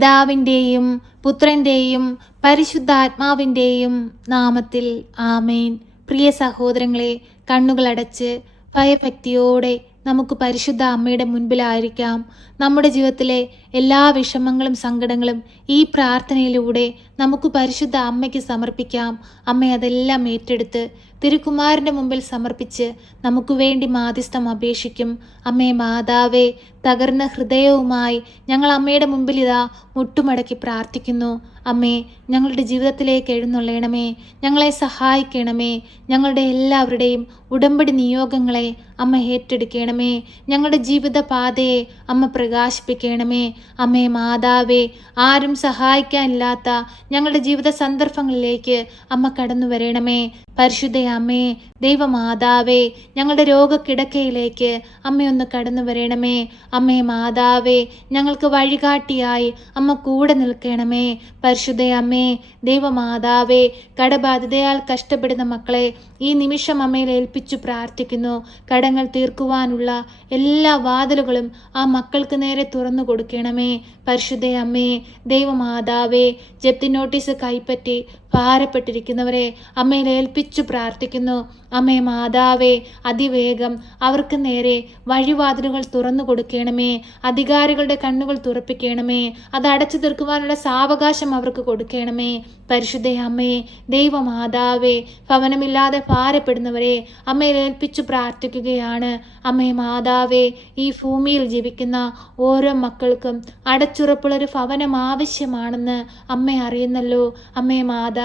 പിതാവിന്റെയും പുത്രന്റെയും പരിശുദ്ധാത്മാവിന്റെയും നാമത്തിൽ ആമേൻ. പ്രിയ സഹോദരങ്ങളെ കണ്ണുകളടച്ച് ഭയഭക്തിയോടെ നമുക്ക് പരിശുദ്ധ അമ്മയുടെ മുൻപിലായിരിക്കാം. നമ്മുടെ ജീവിതത്തിലെ എല്ലാ വിഷമങ്ങളും സങ്കടങ്ങളും ഈ പ്രാർത്ഥനയിലൂടെ നമുക്ക് പരിശുദ്ധ അമ്മയ്ക്ക് സമർപ്പിക്കാം. അമ്മ അതെല്ലാം ഏറ്റെടുത്ത് തിരുക്കുമാരന്റെ മുമ്പിൽ സമർപ്പിച്ച് നമുക്ക് വേണ്ടി മാധ്യസ്ഥം അപേക്ഷിക്കും. അമ്മേ മാതാവേ തകർന്ന ഹൃദയവുമായി ഞങ്ങൾ അമ്മയുടെ മുമ്പിൽ ഇതാ മുട്ടുമടക്കി പ്രാർത്ഥിക്കുന്നു. അമ്മേ ഞങ്ങളുടെ ജീവിതത്തിലേക്ക് എഴുന്നള്ളണമേ. ഞങ്ങളെ സഹായിക്കണമേ. ഞങ്ങളുടെ എല്ലാവരുടെയും ഉടമ്പടി നിയോഗങ്ങളെ അമ്മ ഏറ്റെടുക്കണമേ. ഞങ്ങളുടെ ജീവിത പാതയെ അമ്മ പ്രകാശിപ്പിക്കണമേ. അമ്മേ മാതാവേ ആരും സഹായിക്കാനില്ലാത്ത ഞങ്ങളുടെ ജീവിത സന്ദർഭങ്ങളിലേക്ക് അമ്മ കടന്നു വരണമേ പരിശുദ്ധ അമ്മേ ദൈവമാതാവേ ഞങ്ങളുടെ രോഗക്കിടക്കയിലേക്ക് അമ്മയൊന്ന് കടന്നു വരണമേ. അമ്മേ മാതാവേ ഞങ്ങൾക്ക് വഴികാട്ടിയായി അമ്മ കൂടെ നിൽക്കണമേ. പരിശുദ്ധ അമ്മേ ദൈവമാതാവേ കടബാധിതയാൽ കഷ്ടപ്പെടുന്ന മക്കളെ ഈ നിമിഷം അമ്മയിൽ ഏൽപ്പിച്ചു പ്രാർത്ഥിക്കുന്നു. കടങ്ങൾ തീർക്കുവാനുള്ള എല്ലാ വാതിലുകളും ആ മക്കൾക്ക് നേരെ തുറന്നു കൊടുക്കണമേ. പരിശുദ്ധ അമ്മേ ദൈവമാതാവേ ജപ്തി നോട്ടീസ് കൈപ്പറ്റി ഭാരപ്പെട്ടിരിക്കുന്നവരെ അമ്മയിൽ ഏൽപ്പിച്ചു പ്രാർത്ഥിക്കുന്നു. അമ്മേ മാതാവേ അതിവേഗം അവർക്ക് നേരെ വഴിവാതിലുകൾ തുറന്നു കൊടുക്കണമേ. അധികാരികളുടെ കണ്ണുകൾ തുറപ്പിക്കണമേ. അത് അടച്ചു തീർക്കുവാനുള്ള സാവകാശം അവർക്ക് കൊടുക്കണമേ. പരിശുദ്ധ അമ്മേ ദൈവമാതാവേ ഭവനമില്ലാതെ ഭാരപ്പെടുന്നവരെ അമ്മയിൽ ഏൽപ്പിച്ചു പ്രാർത്ഥിക്കുകയാണ്. അമ്മേ മാതാവേ ഈ ഭൂമിയിൽ ജീവിക്കുന്ന ഓരോ മക്കൾക്കും അടച്ചുറപ്പുള്ളൊരു ഭവനം ആവശ്യമാണെന്ന് അമ്മ അറിയുന്നല്ലോ. അമ്മേ മാതാവേ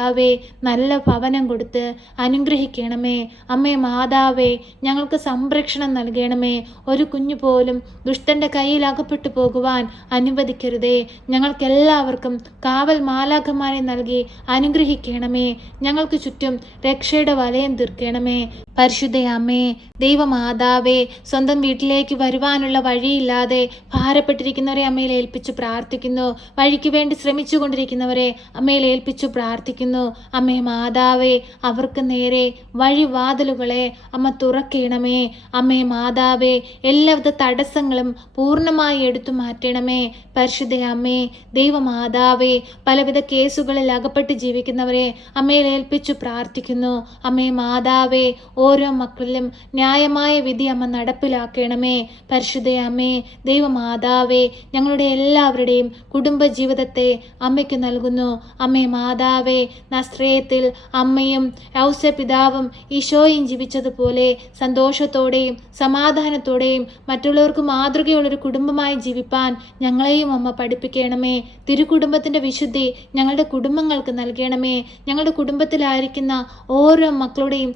നല്ല ഭവനം കൊടുത്ത് അനുഗ്രഹിക്കണമേ. അമ്മേ മാതാവേ ഞങ്ങൾക്ക് സംരക്ഷണം നൽകണമേ. ഒരു കുഞ്ഞു പോലും ദുഷ്ടന്റെ കയ്യിൽ അകപ്പെട്ടു പോകുവാൻ അനുവദിക്കരുതേ. ഞങ്ങൾക്കെല്ലാവർക്കും കാവൽ മാലാഖമാരെ നൽകി അനുഗ്രഹിക്കണമേ. ഞങ്ങൾക്ക് ചുറ്റും രക്ഷയുടെ വലയം തീർക്കണമേ. പരിശുദ്ധ അമ്മേ ദൈവമാതാവേ സ്വന്തം വീട്ടിലേക്ക് വരുവാനുള്ള വഴിയില്ലാതെ ഭാരപ്പെട്ടിരിക്കുന്നവരെ അമ്മയിൽ ഏൽപ്പിച്ചു പ്രാർത്ഥിക്കുന്നു. വഴിക്ക് വേണ്ടി ശ്രമിച്ചു കൊണ്ടിരിക്കുന്നവരെ അമ്മയിൽ ഏൽപ്പിച്ചു പ്രാർത്ഥിക്കുന്നു. അമ്മേ മാതാവേ അവർക്ക് നേരെ വഴിവാതിലുകളെ അമ്മ തുറക്കണമേ. അമ്മേ മാതാവേ എല്ലാവിധ തടസ്സങ്ങളും പൂർണമായി എടുത്തു മാറ്റണമേ. പരിശുദ്ധ അമ്മേ ദൈവമാതാവേ പലവിധ കേസുകളിൽ അകപ്പെട്ട് ജീവിക്കുന്നവരെ അമ്മയിൽ ഏൽപ്പിച്ചു പ്രാർത്ഥിക്കുന്നു. അമ്മേ മാതാവേ ഓരോ മക്കളിലും ന്യായമായ വിധി അമ്മ നടപ്പിലാക്കണമേ. പരിശുദ്ധ അമ്മേ ദൈവമാതാവേ ഞങ്ങളുടെ എല്ലാവരുടെയും കുടുംബജീവിതത്തെ അമ്മയ്ക്ക് നൽകുന്നു. അമ്മേ മാതാവേ നശ്രയത്തിൽ അമ്മയും ഔസ പിതാവും ഈശോയും ജീവിച്ചതുപോലെ സന്തോഷത്തോടെയും സമാധാനത്തോടെയും മറ്റുള്ളവർക്ക് മാതൃകയുള്ളൊരു കുടുംബമായി ജീവിപ്പാൻ ഞങ്ങളെയും അമ്മ പഠിപ്പിക്കണമേ. തിരുകുടുംബത്തിന്റെ വിശുദ്ധി ഞങ്ങളുടെ കുടുംബങ്ങൾക്ക് നൽകണമേ. ഞങ്ങളുടെ കുടുംബത്തിലായിരിക്കുന്ന ഓരോ മക്കളുടെയും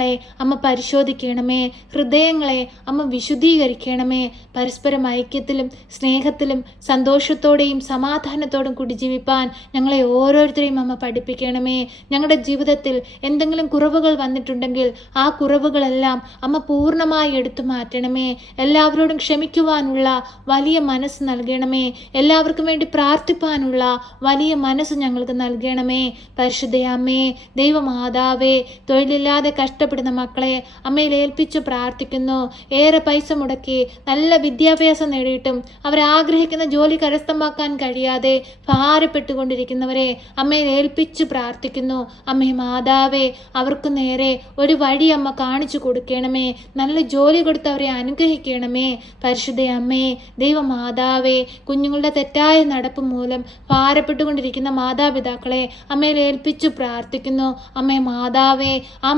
ഹൃദയങ്ങളെ അമ്മ പരിശോധിക്കണമേ. ഹൃദയങ്ങളെ അമ്മ വിശുദ്ധീകരിക്കണമേ. പരസ്പരം ഐക്യത്തിലും സ്നേഹത്തിലും സന്തോഷത്തോടെയും സമാധാനത്തോടും കൂടി ജീവിപ്പാൻ ഞങ്ങളെ ഓരോരുത്തരെയും അമ്മ പഠിപ്പിക്കണമേ. ഞങ്ങളുടെ ജീവിതത്തിൽ എന്തെങ്കിലും കുറവുകൾ വന്നിട്ടുണ്ടെങ്കിൽ ആ കുറവുകളെല്ലാം അമ്മ പൂർണമായി എടുത്തു മാറ്റണമേ. എല്ലാവരോടും ക്ഷമിക്കുവാനുള്ള വലിയ മനസ്സ് നൽകണമേ. എല്ലാവർക്കും വേണ്ടി പ്രാർത്ഥിപ്പാനുള്ള വലിയ മനസ്സ് ഞങ്ങൾക്ക് നൽകണമേ. പരിശുദ്ധ അമ്മേ ദൈവമാതാവേ തൊഴിലില്ലാതെ കഷ്ടപ്പെടുന്ന മക്കളെ അമ്മയിൽ ഏൽപ്പിച്ചു പ്രാർത്ഥിക്കുന്നു. ഏറെ പൈസ മുടക്കി നല്ല വിദ്യാഭ്യാസം നേടിയിട്ടും അവരാഗ്രഹിക്കുന്ന ജോലി കരസ്ഥമാക്കാൻ കഴിയാതെ ഭാരപ്പെട്ടുകൊണ്ടിരിക്കുന്നവരെ അമ്മയിൽ ഏൽപ്പിച്ചു പ്രാർത്ഥിക്കുന്നു. അമ്മേ മാതാവേ അവർക്ക് നേരെ ഒരു വഴി അമ്മ കാണിച്ചു കൊടുക്കണമേ. നല്ല ജോലി കൊടുത്ത് അവരെ അനുഗ്രഹിക്കണമേ. പരിശുദ്ധ അമ്മേ ദൈവമാതാവേ കുഞ്ഞുങ്ങളുടെ തെറ്റായ നടപ്പ് മൂലം ഭാരപ്പെട്ടുകൊണ്ടിരിക്കുന്ന മാതാപിതാക്കളെ അമ്മയിൽ ഏൽപ്പിച്ചു പ്രാർത്ഥിക്കുന്നു. അമ്മേ മാതാവേ ആ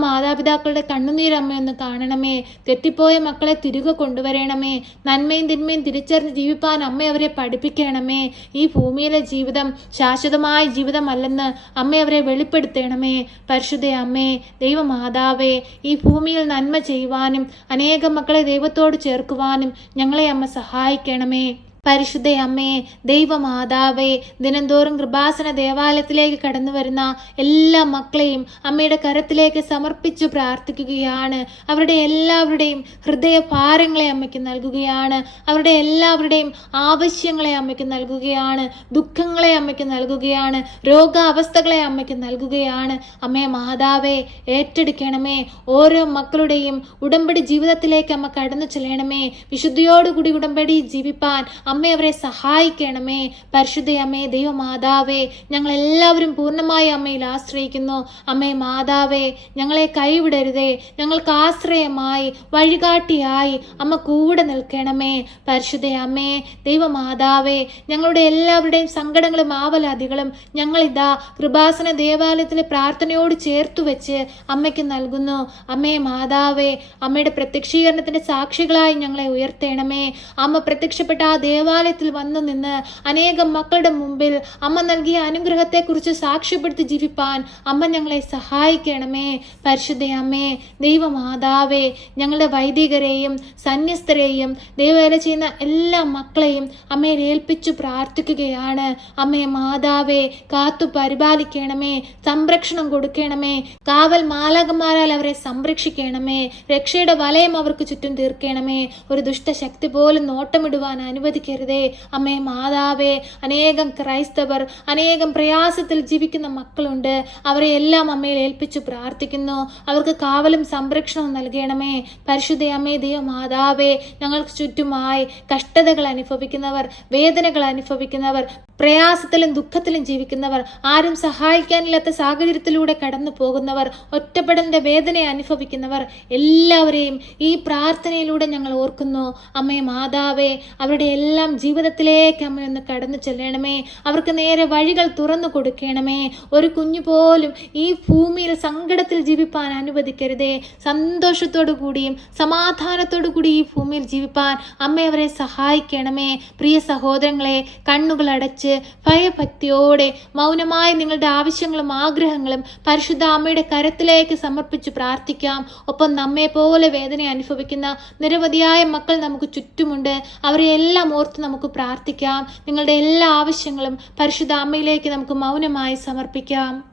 മാതാപിതാക്കളുടെ കണ്ണുനീരമ്മയൊന്ന് കാണണമേ. തെറ്റിപ്പോയ മക്കളെ തിരികെ കൊണ്ടുവരണമേ. നന്മയും തിന്മയും തിരിച്ചറിഞ്ഞ് ജീവിപ്പാൻ അമ്മ അവരെ പഠിപ്പിക്കണമേ. ഈ ഭൂമിയിലെ ജീവിതം ശാശ്വതമായ ജീവിതമല്ലെന്ന് അമ്മ അവരെ വെളിപ്പെടുത്തണമേ. പരിശുദ്ധ അമ്മേ ദൈവമാതാവേ ഈ ഭൂമിയിൽ നന്മ ചെയ്യുവാനും അനേകം മക്കളെ ദൈവത്തോട് ചേർക്കുവാനും ഞങ്ങളെ അമ്മ സഹായിക്കണമേ. പരിശുദ്ധ അമ്മയെ ദൈവമാതാവേ ദിനംതോറും കൃപാസന ദേവാലയത്തിലേക്ക് കടന്നു വരുന്ന എല്ലാ മക്കളെയും അമ്മയുടെ കരത്തിലേക്ക് സമർപ്പിച്ചു പ്രാർത്ഥിക്കുകയാണ്. അവരുടെ എല്ലാവരുടെയും ഹൃദയ ഭാരങ്ങളെ അമ്മയ്ക്ക് നൽകുകയാണ്. അവരുടെ എല്ലാവരുടെയും ആവശ്യങ്ങളെ അമ്മയ്ക്ക് നൽകുകയാണ്. ദുഃഖങ്ങളെ അമ്മയ്ക്ക് നൽകുകയാണ്. രോഗാവസ്ഥകളെ അമ്മയ്ക്ക് നൽകുകയാണ്. അമ്മേ മാതാവേ ഏറ്റെടുക്കണമേ. ഓരോ മക്കളുടെയും ഉടമ്പടി ജീവിതത്തിലേക്ക് അമ്മ കടന്നു ചെല്ലണമേ. വിശുദ്ധിയോടുകൂടി ഉടമ്പടി ജീവിപ്പാൻ അമ്മ അവരെ സഹായിക്കണമേ. പരിശുദ്ധ അമ്മേ ദൈവമാതാവേ ഞങ്ങളെല്ലാവരും പൂർണമായി അമ്മയിൽ ആശ്രയിക്കുന്നു. അമ്മേ മാതാവേ ഞങ്ങളെ കൈവിടരുതേ. ഞങ്ങൾക്ക് ആശ്രയമായി വഴികാട്ടിയായി അമ്മ കൂടെ നിൽക്കണമേ. പരിശുദ്ധ അമ്മേ ദൈവമാതാവേ ഞങ്ങളുടെ എല്ലാവരുടെയും സങ്കടങ്ങളും ആവലാതികളും ഞങ്ങളിതാ കൃപാസന ദേവാലയത്തിലെ പ്രാർത്ഥനയോട് ചേർത്തു വെച്ച് അമ്മയ്ക്ക് നൽകുന്നു. അമ്മേ മാതാവേ അമ്മയുടെ പ്രത്യക്ഷീകരണത്തിന്റെ സാക്ഷികളായി ഞങ്ങളെ ഉയർത്തേണമേ. അമ്മ പ്രത്യക്ഷപ്പെട്ട ആ ദേവാലയത്തിൽ വന്നു നിന്ന് അനേകം മക്കളുടെ മുമ്പിൽ അമ്മ നൽകിയ അനുഗ്രഹത്തെക്കുറിച്ച് സാക്ഷ്യപ്പെടുത്തി ജീവിപ്പാൻ അമ്മ ഞങ്ങളെ സഹായിക്കണമേ. പരിശുദ്ധ അമ്മേ ദൈവമാതാവേ ഞങ്ങളുടെ വൈദികരെയും സന്യസ്തരെയും ദൈവവേല ചെയ്യുന്ന എല്ലാ മക്കളെയും അമ്മയെ ഏൽപ്പിച്ചു പ്രാർത്ഥിക്കുകയാണ്. അമ്മയെ മാതാവേ കാത്തു പരിപാലിക്കണമേ സംരക്ഷണം കൊടുക്കണമേ കാവൽ മാലകന്മാരാൽ അവരെ സംരക്ഷിക്കണമേ രക്ഷയുടെ വലയം അവർക്ക് ചുറ്റും തീർക്കണമേ. ഒരു ദുഷ്ടശക്തി പോലും നോട്ടമിടുവാൻ അനുവദിക്കരുതേ അമ്മേ മാതാവേ അനേകം ക്രൈസ്തവർ അനേകം പ്രയാസത്തിൽ ജീവിക്കുന്ന മക്കളുണ്ട്. അവരെ എല്ലാം അമ്മയിൽ ഏൽപ്പിച്ചു പ്രാർത്ഥിക്കുന്നു. അവർക്ക് കാവലും സംരക്ഷണവും നൽകണമേ. പരിശുദ്ധ അമ്മേ ദൈവ മാതാവേ ഞങ്ങൾക്ക് ചുറ്റുമായി കഷ്ടതകൾ അനുഭവിക്കുന്നവർ വേദനകൾ അനുഭവിക്കുന്നവർ പ്രയാസത്തിലും ദുഃഖത്തിലും ജീവിക്കുന്നവർ ആരും സഹായിക്കാനില്ലാത്ത സാഹചര്യത്തിലൂടെ കടന്നു പോകുന്നവർ ഒറ്റപ്പെടന്റെ വേദന അനുഭവിക്കുന്നവർ എല്ലാവരെയും ഈ പ്രാർത്ഥനയിലൂടെ ഞങ്ങൾ ഓർക്കുന്നു. അമ്മേ മാതാവേ അവരുടെ എല്ലാം ജീവിതത്തിലേക്ക് അമ്മയൊന്ന് കടന്നു ചെല്ലണമേ. അവർക്ക് നേരെ വഴികൾ തുറന്നു കൊടുക്കണമേ. ഒരു കുഞ്ഞു പോലും ഈ ഭൂമിയിൽ സങ്കടത്തിൽ ജീവിപ്പാൻ അനുവദിക്കരുതേ. സന്തോഷത്തോടു കൂടിയും സമാധാനത്തോടു കൂടി ഈ ഭൂമിയിൽ ജീവിപ്പാൻ അമ്മ അവരെ സഹായിക്കണമേ. പ്രിയ സഹോദരങ്ങളെ കണ്ണുകൾ അടച്ച് ഭയഭക്തിയോടെ മൗനമായി നിങ്ങളുടെ ആവശ്യങ്ങളും ആഗ്രഹങ്ങളും പരിശുദ്ധ അമ്മയുടെ കരത്തിലേക്ക് സമർപ്പിച്ച് പ്രാർത്ഥിക്കാം. ഒപ്പം നമ്മെ പോലെ വേദന അനുഭവിക്കുന്ന നിരവധിയായ മക്കൾ നമുക്ക് ചുറ്റുമുണ്ട്. അവരെ എല്ലാം ഓർത്ത് നമുക്ക് പ്രാർത്ഥിക്കാം. നിങ്ങളുടെ എല്ലാ ആവശ്യങ്ങളും പരിശുദ്ധ അമ്മയിലേക്ക് നമുക്ക് മൗനമായി സമർപ്പിക്കാം.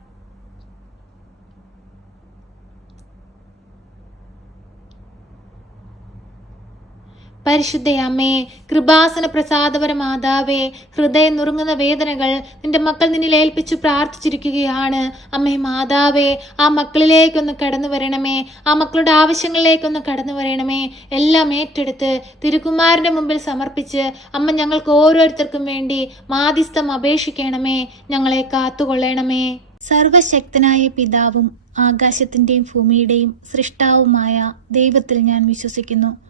പരിശുദ്ധ അമ്മേ കൃപാസന പ്രസാദപര മാതാവേ ഹൃദയം നുറുങ്ങുന്ന വേദനകൾ നിന്റെ മക്കൾ നിന്നിൽ ഏൽപ്പിച്ചു പ്രാർത്ഥിച്ചിരിക്കുകയാണ്. അമ്മേ മാതാവേ ആ മക്കളിലേക്കൊന്ന് കടന്നു വരണമേ ആ മക്കളുടെ ആവശ്യങ്ങളിലേക്കൊന്ന് കടന്നു വരണമേ. എല്ലാം ഏറ്റെടുത്ത് തിരുക്കുമാരന്റെ മുമ്പിൽ സമർപ്പിച്ച് അമ്മ ഞങ്ങൾക്ക് ഓരോരുത്തർക്കും വേണ്ടി മാധ്യസ്ഥം അപേക്ഷിക്കണമേ ഞങ്ങളെ കാത്തുകൊള്ളണമേ. സർവശക്തനായ പിതാവും ആകാശത്തിന്റെയും ഭൂമിയുടെയും സൃഷ്ടാവുമായ ദൈവത്തിൽ ഞാൻ വിശ്വസിക്കുന്നു.